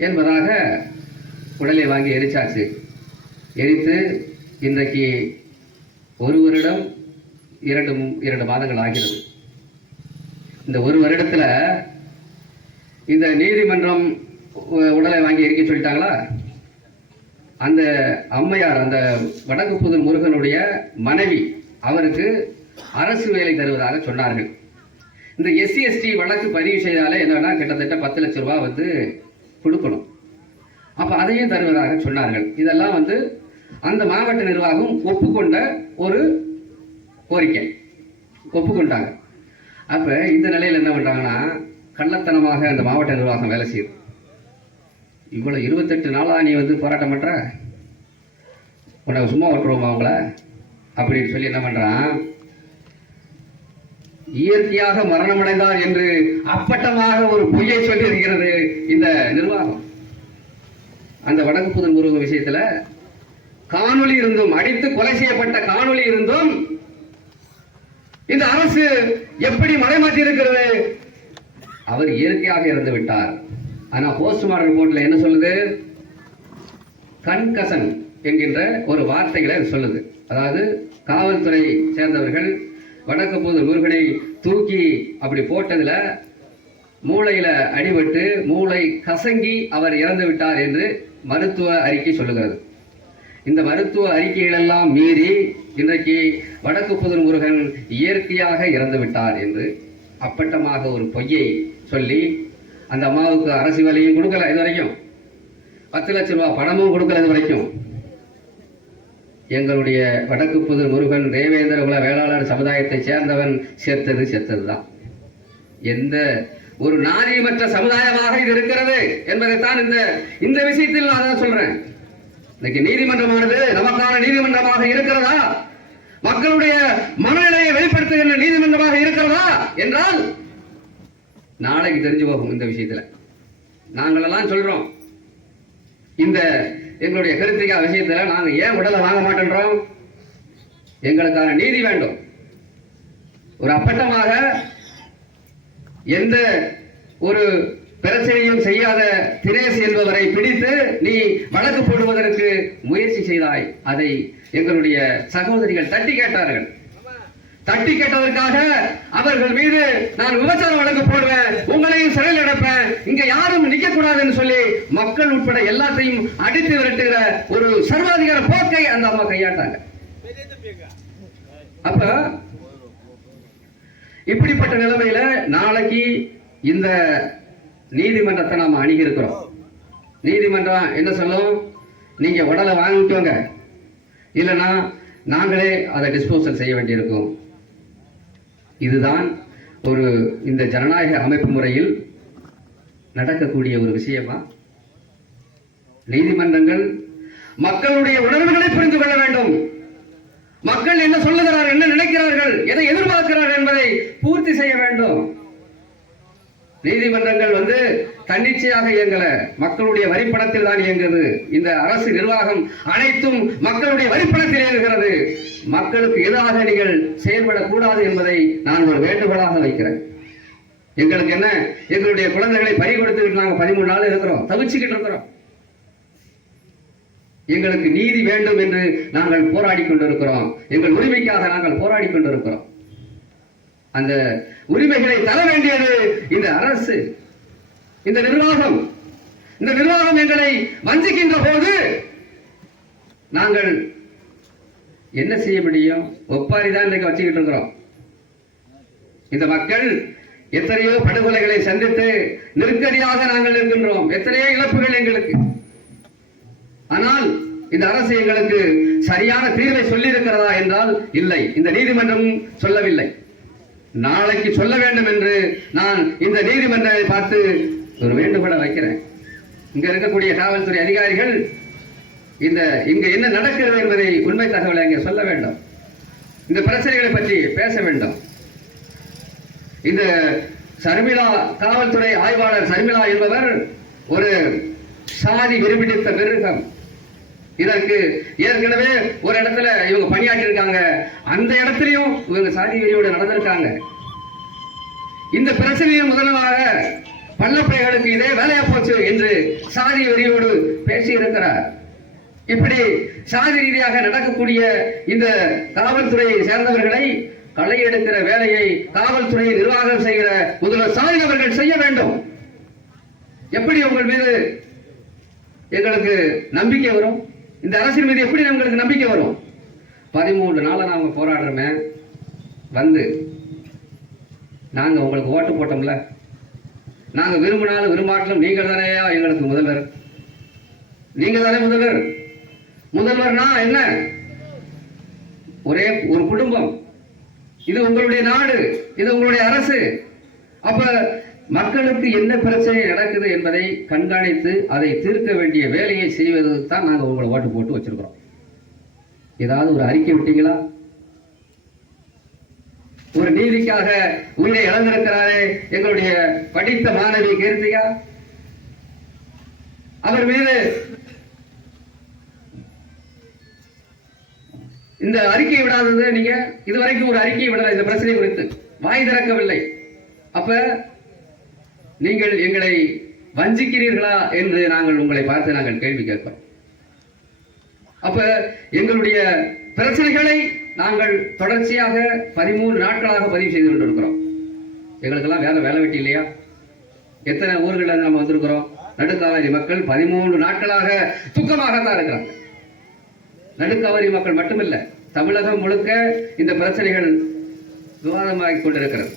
என்பதாக உடலை வாங்கி எரிச்சாச்சு. எரித்து இன்றைக்கு 1 வருடம் 2 மாதங்கள் ஆகிறது. இந்த 1 வருடத்தில் இந்த நீதிமன்றம் உடலை வாங்கி எரிக்க சொல்லிட்டாங்களா, அந்த அம்மையார், அந்த வடக்குப்புதூர் முருகனுடைய மனைவி, அவருக்கு அரசு வேலை தருவதாக சொன்னார்கள். இந்த SC/ST வழக்கு பதிவு செய்தாலே என்னன்னா கிட்டத்தட்ட 10 லட்சம் ரூபாய் கொடுக்கணும். அப்போ அதையும் தருவதாக சொன்னார்கள். இதெல்லாம் அந்த மாவட்ட நிர்வாகம் ஒப்புக்கொண்ட ஒரு கோரிக்கை, ஒப்புக்கொண்டாங்க. அப்போ இந்த நிலையில் என்ன பண்ணுறாங்கன்னா, கள்ளத்தனமாக அந்த மாவட்ட நிர்வாகம் வேலை செய்யுது. இவ்வளோ 28 நாளா நீ போராட்டம் பண்ணுற, உன்னை சும்மா ஓட்டுருவோமா அவங்கள அப்படின்னு சொல்லி என்ன பண்ணுறான், இயற்கையாக மரணமடைந்தார் என்று அப்பட்டமாக ஒரு பொய்யை சொல்லி இருக்கிறது இந்த நிர்வாகம். அந்த வடக்குப்புதூர் முருகன் விஷயத்துல காணொளி இருந்தும், அடித்து கொலை செய்யப்பட்ட காணொளி இருந்தும் இந்த அரசு எப்படி மறைமாற்றி இருக்கிறது, அவர் இயற்கையாக இறந்து விட்டார். ஆனா போஸ்ட்மார்டம் ரிப்போர்ட்ல என்ன சொல்லுது, கன்கசன் என்கின்ற ஒரு வார்த்தைகளை சொல்லுது. அதாவது காவல்துறை சேர்ந்தவர்கள் வடக்குப்புதூர் முருகனை தூக்கி அப்படி போட்டதுல மூளையில அடிபட்டு மூளை கசங்கி அவர் இறந்து விட்டார் என்று மருத்துவ அறிக்கை சொல்லுகிறது. இந்த மருத்துவ அறிக்கைகளெல்லாம் மீறி இன்றைக்கு வடக்குப்புதூர் முருகன் இயற்கையாக இறந்து விட்டார் என்று அப்பட்டமாக ஒரு பொய்யை சொல்லி அந்த அம்மாவுக்கு அரசு வேலையும் கொடுக்கல, இது வரைக்கும் 10 லட்சம் ரூபாய் பணமும் கொடுக்கல இது வரைக்கும். எங்களுடைய வடக்கு புதூர் முருகன் தேவேந்திர குல வேளாளர் சமுதாயத்தை சேர்ந்தவன் சேர்த்ததுதான். எந்த ஒரு நாதிமற்ற சமுதாயமாக இது இருக்கிறது என்பதைத்தான் இந்த விஷயத்தில் நான் தான் சொல்றேன். இன்னைக்கு நீதிமன்றமானது நமக்கான நீதிமன்றமாக இருக்கிறதா, மக்களுடைய மனநிலையை வெளிப்படுத்துகின்ற நீதிமன்றமாக இருக்கிறதா என்றால் நாளைக்கு தெரிஞ்சு போகும். இந்த விஷயத்துல நாங்கள் எல்லாம் சொல்றோம், இந்த எங்களுடைய கருத்திகா விஷயத்துல நாங்க ஏன் உடலை வாங்க மாட்டேன்றோம்? எங்களுக்கான நீதி வேண்டும். ஒரு அப்பட்டமாக எந்த ஒரு பிரச்சனையும் செய்யாத தினேஷ் என்பவரை பிடித்து நீ வழக்கு போடுவதற்கு முயற்சி செய்தாய். அதை எங்களுடைய சகோதரிகள் தட்டி கேட்டார்கள். தட்டி கேட்டதற்காக அவர்கள் மீது நான் விபச்சார வழக்கு போடுவேன், உங்களையும் சிறையில் அடைப்பேன், இங்க யாரும் நிக்க கூடாதுன்னு சொல்லி மக்கள் உட்பட எல்லாத்தையும் அடித்து விரட்டுகிற ஒரு சர்வாதிகார போக்கை அந்த அம்மா கையாட்டாங்க. அப்ப இப்படிப்பட்ட நிலைமையில நாளைக்கு இந்த நீதிமன்றத்தை நாம அணுகி இருக்கிறோம். நீதிமன்றம் என்ன சொல்லும்? நீங்க உடலை வாங்கிக்கோங்க, இல்லைன்னா நாங்களே அதை டிஸ்போசல் செய்ய வேண்டியிருக்கும். இதுதான் ஒரு இந்த ஜனநாயக அமைப்பு முறையில் நடக்கக்கூடிய ஒரு விஷயமா? நீதிமன்றங்கள் மக்களுடைய உணர்வுகளை புரிந்து கொள்ள வேண்டும். மக்கள் என்ன சொல்லுகிறார்கள், என்ன நினைக்கிறார்கள், எதை எதிர்பார்க்கிறார்கள் என்பதை பூர்த்தி செய்ய வேண்டும். நீதிமன்றங்கள் தன்னிச்சையாக இயங்கல, மக்களுடைய வரிப்பணத்தில் தான் இயங்குது. இந்த அரசு நிர்வாகம் அனைத்தும் மக்களுடைய வரிப்பணத்தில் இயங்குகிறது. மக்களுக்கு எதிராக நீங்கள் செயல்படக்கூடாது என்பதை நான் ஒரு வேண்டுகோளாக வைக்கிறேன். எங்களுக்கு என்ன, எங்களுடைய குழந்தைகளை பறி கொடுத்துக்கிட்டு நாங்கள் 13 நாள் இருக்கிறோம், தவிச்சுக்கிட்டு இருக்கிறோம். எங்களுக்கு நீதி வேண்டும் என்று நாங்கள் போராடி கொண்டிருக்கிறோம். எங்கள் உரிமைக்காக நாங்கள் போராடி கொண்டிருக்கிறோம். அந்த உரிமைகளை தர வேண்டியது இந்த அரசு, இந்த நிர்வாகம். இந்த நிர்வாகம் எங்களை வஞ்சிக்கின்ற போது நாங்கள் என்ன செய்ய முடியும்? ஒப்பாரி தான் இன்றைக்கு வச்சுக்கிட்டு இருக்கிறோம். இந்த மக்கள் எத்தனையோ படுகொலைகளை சந்தித்து நெருக்கடியாக நாங்கள் இருக்கின்றோம். எத்தனையோ இழப்புகள் எங்களுக்கு. ஆனால் இந்த அரசு எங்களுக்கு சரியான தீர்வை சொல்லி இருக்கிறதா என்றால் இல்லை. இந்த நீதிமன்றம் சொல்லவில்லை. நாளைக்கு சொல்ல வேண்டும் என்று நான் இந்த நீதிமன்றத்தை பார்த்து ஒரு வேண்டுகோளை வைக்கிறேன். இங்க இருக்கக்கூடிய காவல்துறை அதிகாரிகள் இங்க என்ன நடக்கிறது என்பதை உண்மை தகவலை இங்க சொல்ல வேண்டும். இந்த பிரச்சனைகளை பற்றி பேச வேண்டும். இந்த சர்மிளா, காவல்துறை ஆய்வாளர் சர்மிளா என்பவர் ஒரு சாதி வெறிபிடித்த மிருகம். இதற்கு ஏற்கனவே ஒரு இடத்துல இவங்க பணியாற்றி இருக்காங்க. அந்த இடத்திலையும் இவங்க சாதி வெறியோடு நடந்திருக்காங்க. இந்த பிரச்சனையும் முதலாக பள்ளப்பைகளுக்கு இதே வேலையா போச்சு என்று சாதி வெறியோடு பேசி இருக்கிறார். இப்படி சாதி ரீதியாக நடக்கக்கூடிய இந்த காவல்துறையை சேர்ந்தவர்களை களை எடுக்கிற வேலையை காவல்துறை நிர்வாகம் செய்கிற முதல்வர் ஸ்டாலின் அவர்கள் செய்ய வேண்டும். எப்படி உங்கள் மீது எங்களுக்கு நம்பிக்கை வரும்? இந்த அரசின் மீது எப்படி உங்களுக்கு நம்பிக்கை வரும்? 13 நாளா நாங்க போராடுறோமே, நாங்க உங்களுக்கு ஓட்டு போட்டோம்ல, நாங்க விரும்பினாலும் விரும்பாட்டிலும் நீங்கள் தானே எங்களுக்கு முதல்வர். நீங்க தானே முதல்வர். முதல்வர்னா என்ன? ஒரே ஒரு குடும்பம். இது உங்களுடைய நாடு, இது உங்களுடைய அரசு. அப்ப மக்களுக்கு என்ன பிரச்சனை நடக்குது என்பதை கண்காணித்து அதை தீர்க்க வேண்டிய வேலையை செய்வதற்கு தான் நாங்கள் உங்களை ஓட்டு போட்டு வச்சிருக்கிறோம். ஏதாவது ஒரு அறிக்கை விட்டீங்களா? ஒரு நீதிக்காக உயிரை இழந்திருக்கிறாரே எங்களுடைய படித்த மாணவி கீர்த்திகா, அவர் மீது இந்த அறிக்கை விடாதது நீங்க இதுவரைக்கும் ஒரு அறிக்கை விடல. இந்த பிரச்சனை குறித்து வாய் திறக்கவில்லை. அப்ப நீங்கள் எங்களை வஞ்சிக்கிறீர்களா என்று நாங்கள் உங்களை பார்த்து நாங்கள் கேள்வி கேட்போம். அப்ப எங்களுடைய பிரச்சனைகளை நாங்கள் தொடர்ச்சியாக 13 நாட்களாக பதிவு செய்து கொண்டிருக்கிறோம். எங்களுக்கெல்லாம் வேலை வெட்டி இல்லையா? எத்தனை ஊர்களில் நம்ம வந்திருக்கிறோம். நடுக்காவரி மக்கள் 13 நாட்களாக துக்கமாகத்தான் இருக்கிறாங்க. நடுக்காவரி மக்கள் மட்டுமில்லை, தமிழகம் முழுக்க இந்த பிரச்சனைகள் விவாதமாகிக் கொண்டிருக்கிறது.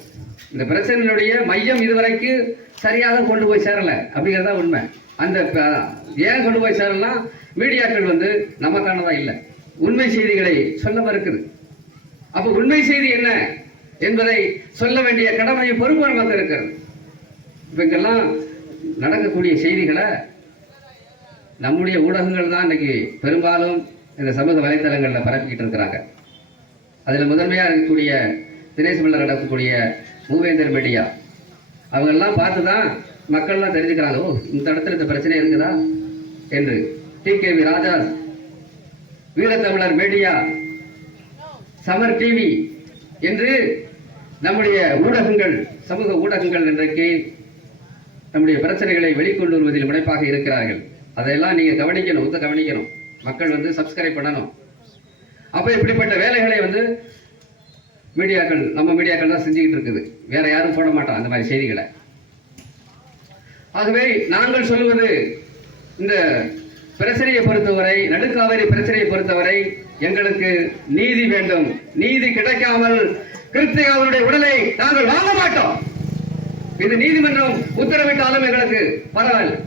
இந்த பிரச்சனையினுடைய மையம் இதுவரைக்கு சரியாக கொண்டு போய் சேரல அப்படிங்கிறதா உண்மை. அந்த ஏன் கொண்டு போய் சேரலாம்? மீடியாக்கள் நமக்கானதா இல்லை. உண்மை செய்திகளை சொல்ல மறுக்குது. அப்ப உண்மை செய்தி என்ன என்பதை சொல்ல வேண்டிய கடமையும் பொறுப்பு நமக்கு இருக்கிறது. இவங்கெல்லாம் நடக்கக்கூடிய செய்திகளை நம்முடைய ஊடகங்கள் தான் இன்னைக்கு பெரும்பாலும் இந்த சமூக வலைத்தளங்களில் பரப்பிக்கிட்டு இருக்கிறாங்க. அதில் முதன்மையாக இருக்கக்கூடிய தினேசமில் நடக்கக்கூடிய மூவேந்தர் மீடியா அவங்கெல்லாம் பார்த்து தான் மக்கள்லாம் தெரிஞ்சுக்கிறாங்க, ஓ இந்த இடத்துல இந்த பிரச்சனை இருக்குதா என்று. டிகேவி ராஜா, வீரத்தமிழர் மீடியா, சமர் டிவி என்று நம்முடைய ஊடகங்கள், சமூக ஊடகங்கள் இன்றைக்கு நம்முடைய பிரச்சனைகளை வெளிக்கொண்டு வருவதில் முனைப்பாக இருக்கிறார்கள். அதையெல்லாம் நீங்க கவனிக்கணும், கவனிக்கணும். மக்கள் சப்ஸ்கிரைப் பண்ணணும். அப்ப இப்படிப்பட்ட வேலைகளை மீடியாக்கள், நம்ம மீடியாக்கள் தான் செஞ்சுக்கிட்டு இருக்குது. வேற யாரும் போட மாட்டோம் அந்த மாதிரி செய்திகளை. ஆகவே நாங்கள் சொல்லுவது, இந்த பிரச்சனையை பொறுத்தவரை, நடுக்காவேரி பிரச்சனையை பொறுத்தவரை எங்களுக்கு நீதி வேண்டும். நீதி கிடைக்காமல் கிருத்திகாவுடைய உடலை நாங்கள் வாங்க மாட்டோம். இது நீதிமன்றம் உத்தரவிட்டாலும் எங்களுக்கு பரவாயில்லை.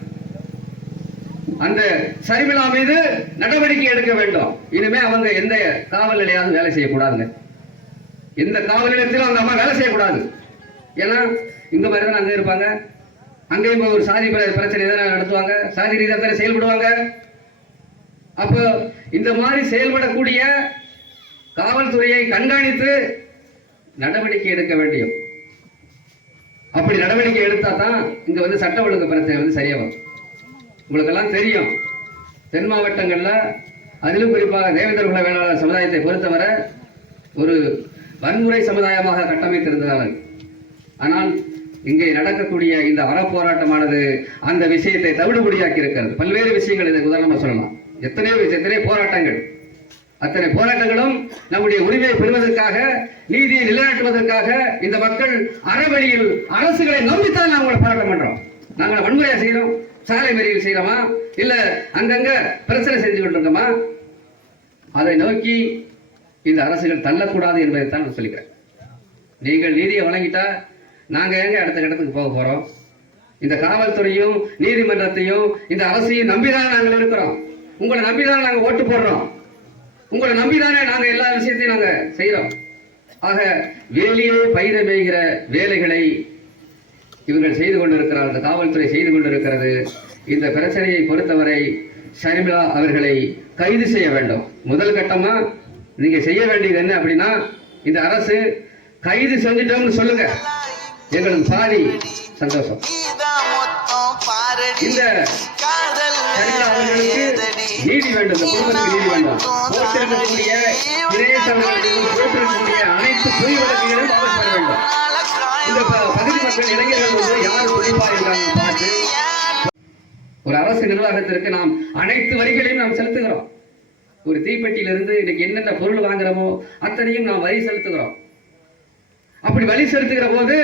அந்த சரிமிளா மீது நடவடிக்கை எடுக்க வேண்டும். இனிமே அவங்க எந்த காவல் நிலையாவது வேலை செய்யக்கூடாதுங்க. எந்த காவல் நிலையத்திலும் அந்த அம்மா வேலை செய்யக்கூடாது. ஏன்னா இந்த மாதிரி தான் அங்கே இருப்பாங்க. அங்கேயும் ஒரு சாதி பிரச்சனை தான் நடத்துவாங்க, சாதி ரீதியாக தானே செயல்படுவாங்க. அப்போ இந்த மாதிரி செயல்படக்கூடிய காவல்துறையை கண்காணித்து நடவடிக்கை எடுக்க வேண்டும். அப்படி நடவடிக்கை எடுத்தா தான் இங்க சட்ட ஒழுங்கு பிரச்சனை சரியா வரும். உங்களுக்கெல்லாம் தெரியும், தென் மாவட்டங்கள்ல அதிலும் குறிப்பாக தேவேந்திர குல வேளாளர் சமுதாயத்தை பொறுத்தவரை ஒரு வன்முறை சமுதாயமாக கட்டமைத்திருந்தார்கள். ஆனால் இங்கே நடக்கக்கூடிய இந்த அறப்போராட்டமானது அந்த விஷயத்தை தவிடுபடியாக்கி இருக்கிறது. பல்வேறு விஷயங்கள் இதுக்கு உதாரணமா சொல்லலாம். எத்தனையோ போராட்டங்கள், அத்தனை போராட்டங்களும் நம்முடைய உரிமையை பெறுவதற்காக, நீதியை நிலைநாட்டுவதற்காக இந்த மக்கள் அறவழியில் அரசுகளை நம்பித்தான் நாங்கள் போராட்டம் பண்றோம். நாங்கள் வன்முறையா செய்யறோம், சாலை மறியல் செய்யறோமா, இல்ல அங்கங்க பிரச்சனை செஞ்சு கொண்டிருக்கோமா? அதை நோக்கி இந்த அரசுகள் தள்ளக்கூடாது என்பதைத்தான் நான் சொல்லிக்கிறேன். நீங்கள் நீதியை வழங்கிட்டா நாங்க எங்க அடுத்த கட்டத்துக்கு போக போறோம்? இந்த காவல்துறையும் நீதிமன்றத்தையும் இந்த அரசையும் நம்பிதான் நாங்கள் இருக்கிறோம். உங்களை நம்பிதான் நாங்க ஓட்டு போடுறோம். உங்களை நம்பிதானே நாங்க எல்லா விஷயத்தையும் நாங்க செய்யறோம். ஆக வேலையே பயிர மேய்கிற வேலைகளை இவர்கள் செய்து கொண்டிருக்கிறார், இந்த காவல்துறை செய்து கொண்டிருக்கிறது. இந்த பிரச்சனையை பொறுத்தவரை ஷர்மிளா அவர்களை கைது செய்ய வேண்டும். முதல் கட்டமா நீங்க செய்ய வேண்டியது என்ன அப்படின்னா, இந்த அரசு கைது செஞ்சிட்டோம்னு சொல்லுங்க, எங்களுக்கு பாதி சந்தோஷம். இந்த ஷர்மிளா அவர்களுக்கு நீதி வேண்டும், இந்த குடும்பத்துக்கு நீதி வேண்டும். போட்டிருக்கக்கூடிய போட்டிருக்கக்கூடிய அனைத்து பொய் வழக்குகளும் வாபஸ் பெற வேண்டும். இந்த பகுதி மக்கள் இளைஞர்கள் யார் குறிப்பா இருக்காங்க பார்த்து, ஒரு அரசு நிர்வாகத்திற்கு நாம் அனைத்து வரிகளையும் நாம் செலுத்துகிறோம். ஒரு தீப்பெட்டியிலிருந்து இன்னைக்கு என்னென்ன பொருள் வாங்குறோமோ அத்தனையும் நாம் வரி செலுத்துகிறோம். அப்படி வரி செலுத்துகிற போது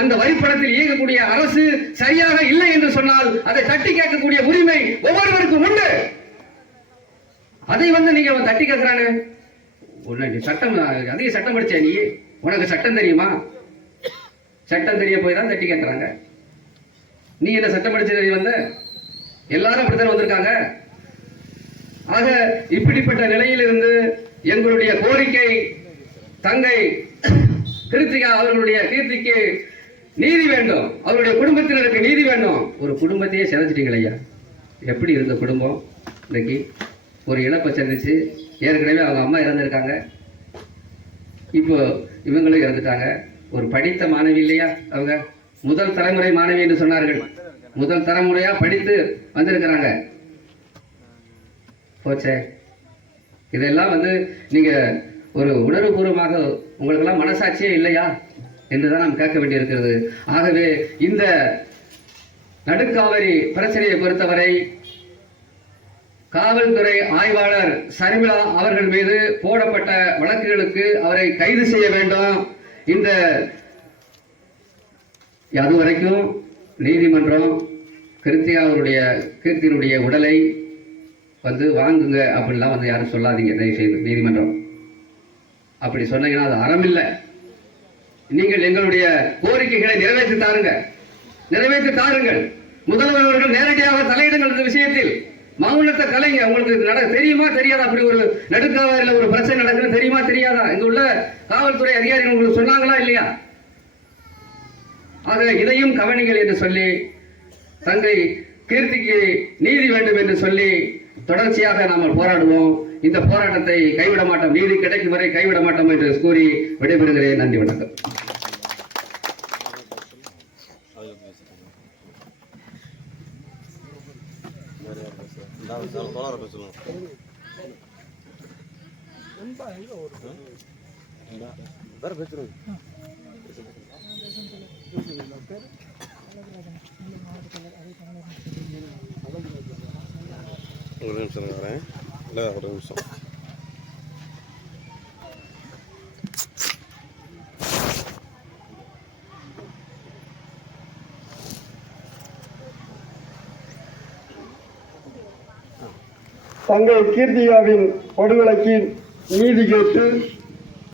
அந்த வரிப்பணத்தில் இயங்கக்கூடிய அரசு சரியாக இல்லை என்று சொன்னால் அதை தட்டி கேட்கக்கூடிய உரிமை ஒவ்வொருவருக்கும் உண்டு. அதை நீங்க தட்டி கேட்கிறாங்க. சட்டம், அதிக சட்டம் படிச்ச நீ, உனக்கு சட்டம் தெரியுமா? சட்டம் தெரிய போய் தான் தட்டி கேட்கிறாங்க. நீ என்ன சட்டம் படிச்சது? எல்லாரும் அப்படித்தான் வந்திருக்காங்க. ஆக இப்படிப்பட்ட நிலையில் இருந்து எங்களுடைய கோரிக்கை, தங்கை கிருத்திகா அவர்களுடைய கீர்த்திக்கு நீதி வேண்டும், அவருடைய குடும்பத்தினருக்கு நீதி வேண்டும். ஒரு குடும்பத்தையே சிதைச்சிட்டீங்க ஐயா. எப்படி இருந்த குடும்பம் இன்னைக்கு ஒரு இழப்பை சந்திச்சு, ஏற்கனவே அவங்க அம்மா இறந்திருக்காங்க, இப்போ இவங்களும் இறந்துட்டாங்க. ஒரு படித்த மாணவி இல்லையா அவங்க? முதல் தலைமுறை மாணவி என்று சொன்னார்கள். முதல் தலைமுறையா படித்து வந்திருக்கிறாங்க. போச்சே. இதெல்லாம் நீங்க ஒரு உணர்வுபூர்வமாக உங்களுக்கெல்லாம் மனசாட்சியே இல்லையா என்றுதான் நாம் கேட்க வேண்டியிருக்கிறது. ஆகவே இந்த நடுக்காவேரி பிரச்சனையை பொறுத்தவரை காவல்துறை ஆய்வாளர் ஷர்மிளா அவர்கள் மீது போடப்பட்ட வழக்குகளுக்கு அவரை கைது செய்ய வேண்டும். இந்த அதுவரைக்கும் நீதிமன்றம் கீர்த்தியினுடைய உடலை வாங்குங்க அப்படிலாம் யாரும் சொல்லாதீங்க தயவு செய்து. நீதிமன்றம் அப்படி சொன்னீங்கன்னா அது அறமில்லை. நீங்கள் எங்களுடைய கோரிக்கைகளை நிறைவேற்றி தாருங்கள். முதல்வர் அவர்கள் நேரடியாக தலையிடுங்கள் இந்த விஷயத்தில். மௌனத்தை கலைங்க. உங்களுக்கு தெரியுமா தெரியாதா? அப்படி ஒரு நடுக்காவரில் ஒரு பிரச்சனை நடக்குன்னு தெரியுமா தெரியாதா? இங்க உள்ள காவல்துறை அதிகாரிகள் உங்களுக்கு சொன்னாங்களா இல்லையா? ஆக இதையும் கவனிங்கள் என்று சொல்லி தங்கை கீர்த்திக்கு நீதி வேண்டும் என்று சொல்லி தொடர்ச்சியாக நாம் போராடுவோம். இந்த போராட்டத்தை கைவிட மாட்டோம். நீதி கிடைக்கும் வரை கைவிட மாட்டோம் என்று கூறி விடைபெறுகிறேன். நன்றி, வணக்கம். ஒரு நிமிஷம் வரேன். இல்லை, ஒரு நிமிஷம். தங்கை கீர்த்திகாவின் படுகொலைக்கு நீதி கேட்டு